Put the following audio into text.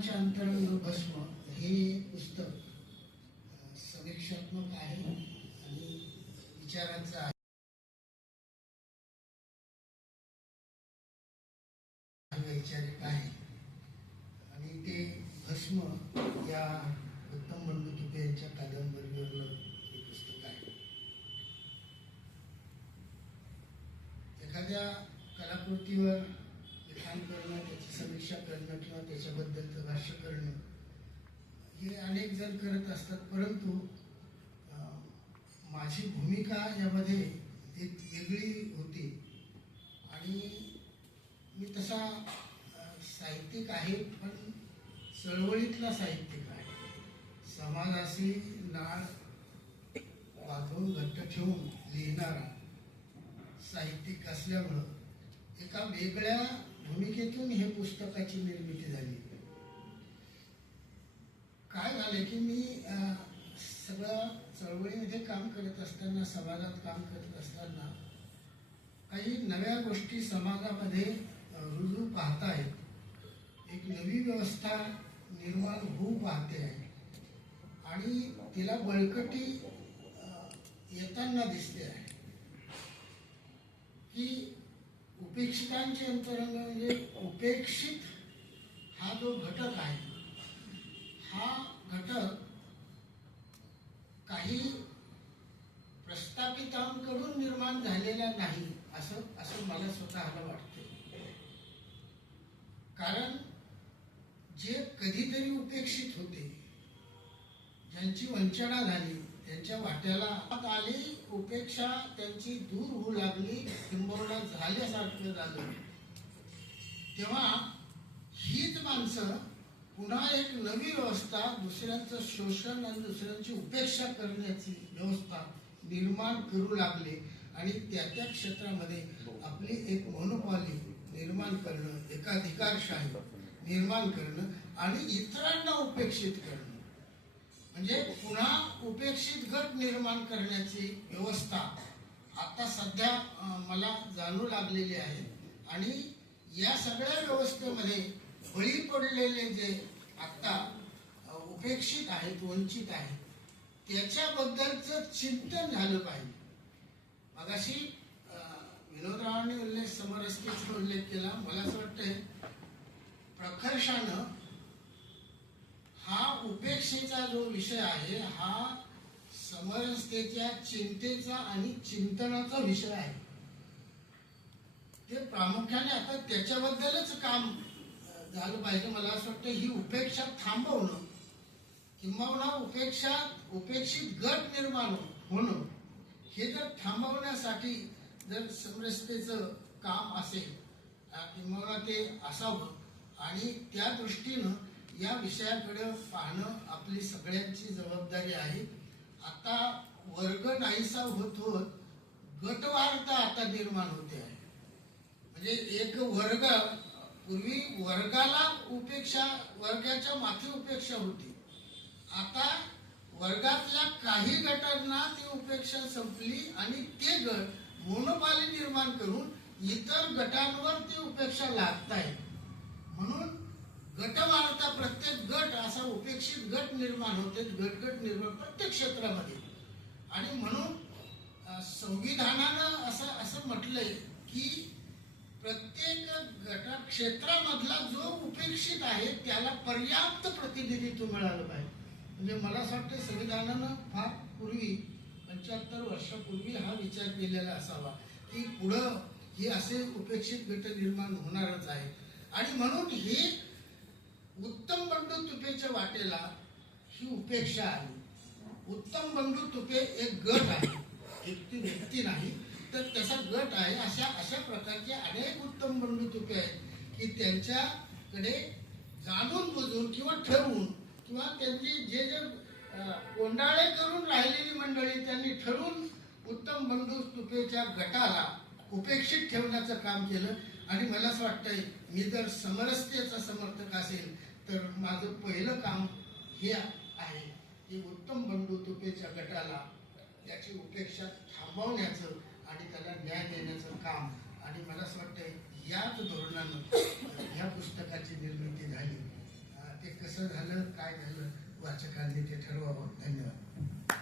उपेक्षितांचे अंतरंग भस्म हे पुस्तक समीक्षात्मक आहे आणि विचारांचं आहे, वैचारिक आहे आणि ते भस्म या उत्तम बंडू तुपे यांच्या कादंबरीवरलं हे पुस्तक आहे. एखाद्या कलाकृतीवर लिखाण करणं, त्याची समीक्षा करणं किंवा त्याच्याबद्दलचं भाष्य करणं हे अनेक जण करत असतात, परंतु माझी भूमिका यामध्ये एक वेगळी होती आणि मी तसा साहित्यिक आहे, पण चळवळीतला साहित्यिक आहे. समाजाशी नाळ वागवून घट्ट ठेवून लिहिणारा साहित्यिक असल्यामुळं एका वेगळ्या भूमिकेतून हे पुस्तकाची निर्मिती झाली. काय झालं की मी सगळं चळवळीमध्ये काम करत असताना, समाजात काम करत असताना काही नव्या गोष्टी समाजामध्ये रुजू पाहतायत. एक नवी व्यवस्था निर्माण होऊ पाहते आहे आणि तिला बळकटी येताना दिसते आहे की उपेक्षितांचे अंतरंग म्हणजे उपेक्षित हा जो घटक आहे, हा घटक काही प्रस्थापितांकडून निर्माण झालेला नाही असं मला स्वतःला वाटते. कारण जे कधीतरी उपेक्षित होते, ज्यांची वंचना झाली, त्यांच्या वाट्याला आली, उपेक्षा त्यांची दूर होऊ लागली, किंबहुना झाल्यासारखं झालं, तेव्हा हीच माणसं पुन्हा एक नवी व्यवस्था, दुसऱ्यांचं शोषण आणि दुसऱ्यांची उपेक्षा करण्याची व्यवस्था निर्माण करू लागले आणि त्या क्षेत्रामध्ये आपली एक मोनोपॉली निर्माण करणं, एकाधिकारशाही निर्माण करणं आणि इतरांना उपेक्षित करणं, म्हणजे पुन्हा उपेक्षित गट निर्माण करण्याची व्यवस्था आता सध्या मला जाणू लागलेली आहे. आणि या सगळ्या व्यवस्थेमध्ये बळी पडलेले जे आता उपेक्षित आहेत, वंचित आहेत, त्याच्याबद्दलचं चिंतन झालं पाहिजे. मगाशी विनोदरावांनी समरसतेचा उल्लेख केला. मला असं वाटतंय प्रकर्षानं हा उपेक्षेचा जो विषय आहे हा समरसतेच्या चिंतेचा आणि चिंतनाचा विषय आहे. ते प्रामुख्याने आता त्याच्याबद्दलच काम झालं पाहिजे. मला असं वाटतं ही उपेक्षा थांबवणं किंवा उपेक्षित गट निर्माण होणं हे जर थांबवण्यासाठी जर समरसतेचं काम असेल किंवा ते असावं आणि त्या दृष्टीनं या विषयाकडे पाहणं आपली सगळ्यांची जबाबदारी आहे. आता वर्ग नाहीसा होत होत गटवार्ता आता निर्माण होते आहे. म्हणजे एक वर्ग, पूर्वी वर्गाला उपेक्षा, वर्गाच्या माथी उपेक्षा होती, आता वर्गातल्या काही गटांना ती उपेक्षा संपली आणि ते गट मोनोपॉली निर्माण करून इतर गटांवर ती उपेक्षा लादतायत. म्हणून गटवार्ता, प्रत्येक गट असा उपेक्षित गट निर्माण होते, गट निर्माण प्रत्येक क्षेत्रामध्ये. आणि म्हणून संविधानानं असं म्हटलंय की प्रत्येक गटा क्षेत्रामधला जो उपेक्षित आहे त्याला पर्याप्त प्रतिनिधित्व मिळालं पाहिजे. म्हणजे मला असं वाटतं संविधानानं फार पूर्वी 75 वर्षापूर्वी हा विचार केलेला असावा की पुढं हे असे उपेक्षित गट निर्माण होणारच आहे. आणि म्हणून हे उत्तम बंडू तुपेच्या वाटेला ही उपेक्षा आली. उत्तम बंडू तुपे एक गट आहे, एक ती व्यक्ती नाही तर तसा गट आहे. अशा प्रकारचे अनेक उत्तम बंडू तुपे आहेत की त्यांच्याकडे जाणून बुजून किंवा ठरवून किंवा त्यांची जे कोंडाळे करून राहिलेली मंडळी त्यांनी ठरवून उत्तम बंडू तुपेच्या गटाला उपेक्षित ठेवण्याचं काम केलं. आणि मला असं वाटतंय मी जर समरसतेचा समर्थक असेल तर माझं पहिलं काम हे आहे की उत्तम बंडू तुपेच्या गटाला त्याची उपेक्षा थांबवण्याचं आणि त्याला न्याय देण्याचं काम. आणि मला असं वाटतंय याच धोरणानं ह्या पुस्तकाची निर्मिती झाली. ते काय झालं वाचकांनी ते ठरवावं. धन्यवाद.